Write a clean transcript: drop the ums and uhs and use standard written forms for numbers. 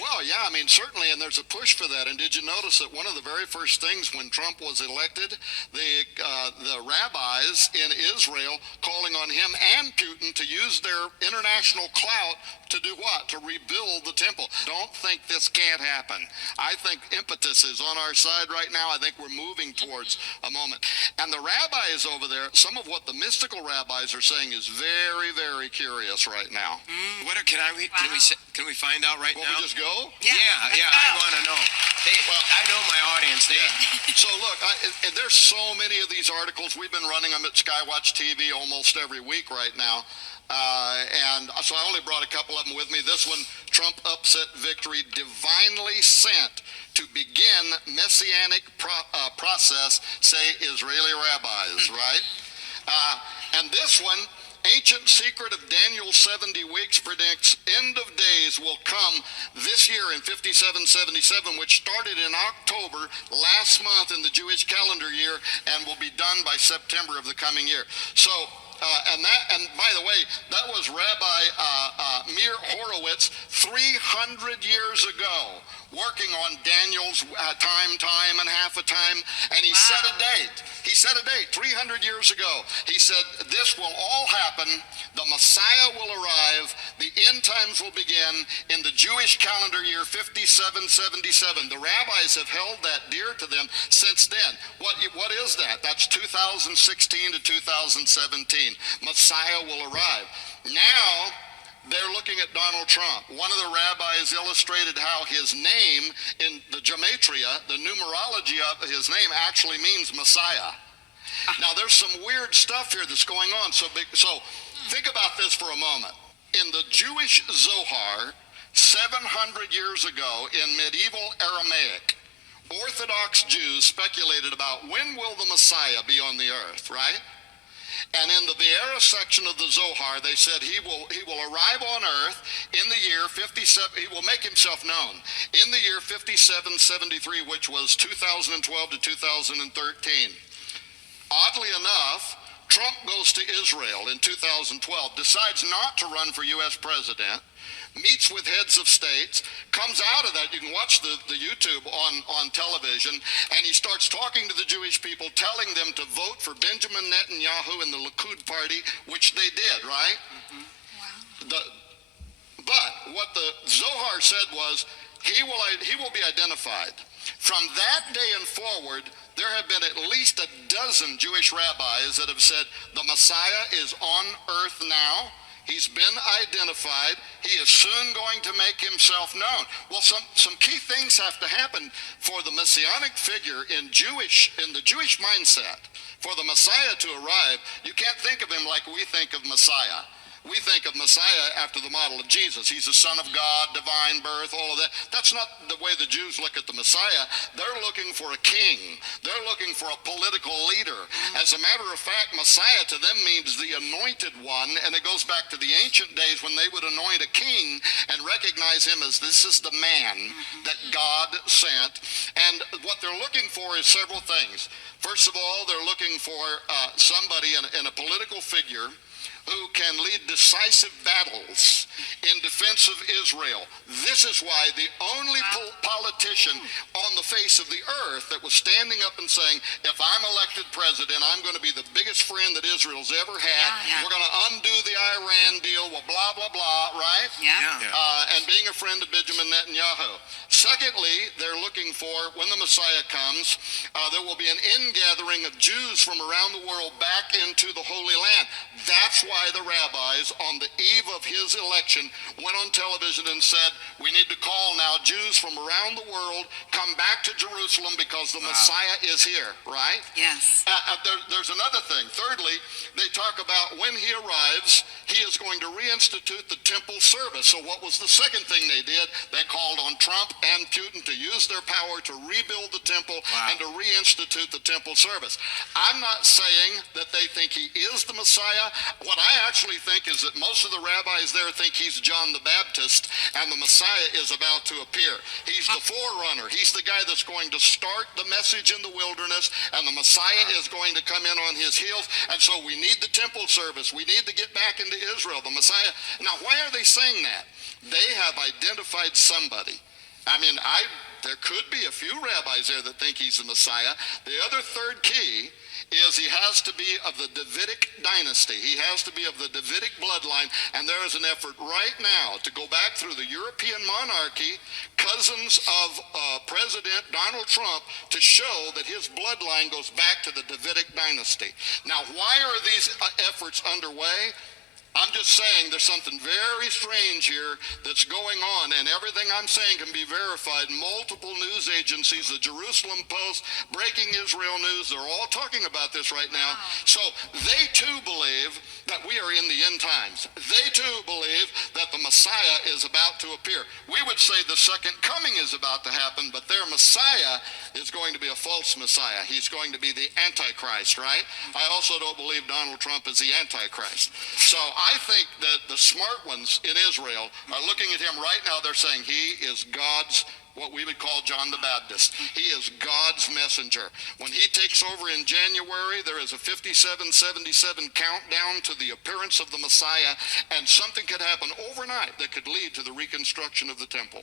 Well, yeah, I mean, certainly, and there's a push for that. And did you notice that one of the very first things when Trump was elected, the rabbis in Israel calling on him and Putin to use their international clout to do what? To rebuild the temple. Don't think this can't happen. I think impetus is on our side right now. I think we're moving towards a moment. And the rabbis over there, some of what the mystical rabbis are saying is very, very curious right now. Can we find out right now? We just go? Yeah, I want to know. I know my audience. So look, there's so many of these articles. We've been running them at Skywatch TV almost every week right now. And so I only brought a couple of them with me. This one, Trump upset victory divinely sent to begin messianic process, say Israeli rabbis, right? And this one, ancient secret of Daniel's 70 weeks predicts end of days will come this year in 5777, which started in October last month in the Jewish calendar year and will be done by September of the coming year. So, and by the way, that was Rabbi Meir Horowitz 300 years ago, working on Daniel's time and half a time, and he set a date. He set a date 300 years ago. He said, this will all happen, the Messiah will arrive, the end times will begin in the Jewish calendar year 5777. The rabbis have held that dear to them since then. What is that? That's 2016 to 2017. Messiah will arrive. Now, they're looking at Donald Trump. One of the rabbis illustrated how his name in the gematria, the numerology of his name, actually means Messiah. Now, there's some weird stuff here that's going on. So think about this for a moment. In the Jewish Zohar, 700 years ago in medieval Aramaic, Orthodox Jews speculated about when will the Messiah be on the earth, right? And in the Vieira section of the Zohar, they said he will arrive on earth in the year 57, he will make himself known in the year 5773, which was 2012 to 2013. Oddly enough, Trump goes to Israel in 2012, decides not to run for U.S. president, meets with heads of states, comes out of that, you can watch the YouTube on television, and he starts talking to the Jewish people, telling them to vote for Benjamin Netanyahu and the Likud party, which they did, right? Mm-hmm. Wow. But what the Zohar said was, he will be identified. From that day and forward, there have been at least a dozen Jewish rabbis that have said, the Messiah is on earth now. He's been identified. He is soon going to make himself known. Well, some key things have to happen for the messianic figure in the Jewish mindset. For the Messiah to arrive, you can't think of him like we think of Messiah. We think of Messiah after the model of Jesus. He's the Son of God, divine birth, all of that. That's not the way the Jews look at the Messiah. They're looking for a king. They're looking for a political leader. As a matter of fact, Messiah to them means the anointed one, and it goes back to the ancient days when they would anoint a king and recognize him as this is the man that God sent. And what they're looking for is several things. First of all, they're looking for somebody in a political figure who can lead decisive battles in defense of Israel. This is why the only politician on the face of the earth that was standing up and saying, if I'm elected president, I'm going to be the biggest friend that Israel's ever had. We're going to undo the Iran deal, well, blah, blah, blah, right? And being a friend of Benjamin Netanyahu. Secondly, they're looking for, when the Messiah comes, there will be an ingathering of Jews from around the world back into the Holy Land. That's why the rabbis, on the eve of his election, went on television and said, we need to call now Jews from around the world, come back to Jerusalem because the Messiah is here, right? Yes. There's another thing. Thirdly, they talk about when he arrives, he is going to reinstitute the temple service. So what was the second thing they did? They called on Trump and Putin to use their power to rebuild the temple and to reinstitute the temple service. I'm not saying that they think he is the Messiah. What I actually think is that most of the rabbis there think he's John the Baptist and the Messiah is about to appear. He's the forerunner. He's the guy that's going to start the message in the wilderness, and the Messiah is going to come in on his heels. And so we need the temple service. We need to get back into Israel. The Messiah. Now, why are they saying that? They have identified somebody somebody. I mean, there could be a few rabbis there that think he's the Messiah. The other third key is he has to be of the Davidic dynasty. He has to be of the Davidic bloodline, and there is an effort right now to go back through the European monarchy, cousins of President Donald Trump, to show that his bloodline goes back to the Davidic dynasty. Now, why are these efforts underway? I'm just saying there's something very strange here that's going on, and everything I'm saying can be verified. Multiple news agencies, the Jerusalem Post, Breaking Israel News, they're all talking about this right now. So they too believe that we are in the end times. They too believe that the Messiah is about to appear. We would say the second coming is about to happen, but their Messiah is going to be a false Messiah. He's going to be the Antichrist, right? I also don't believe Donald Trump is the Antichrist. So I think that the smart ones in Israel are looking at him right now. They're saying he is God's, what we would call John the Baptist. He is God's messenger. When he takes over in January, there is a 5777 countdown to the appearance of the Messiah, and something could happen overnight that could lead to the reconstruction of the temple.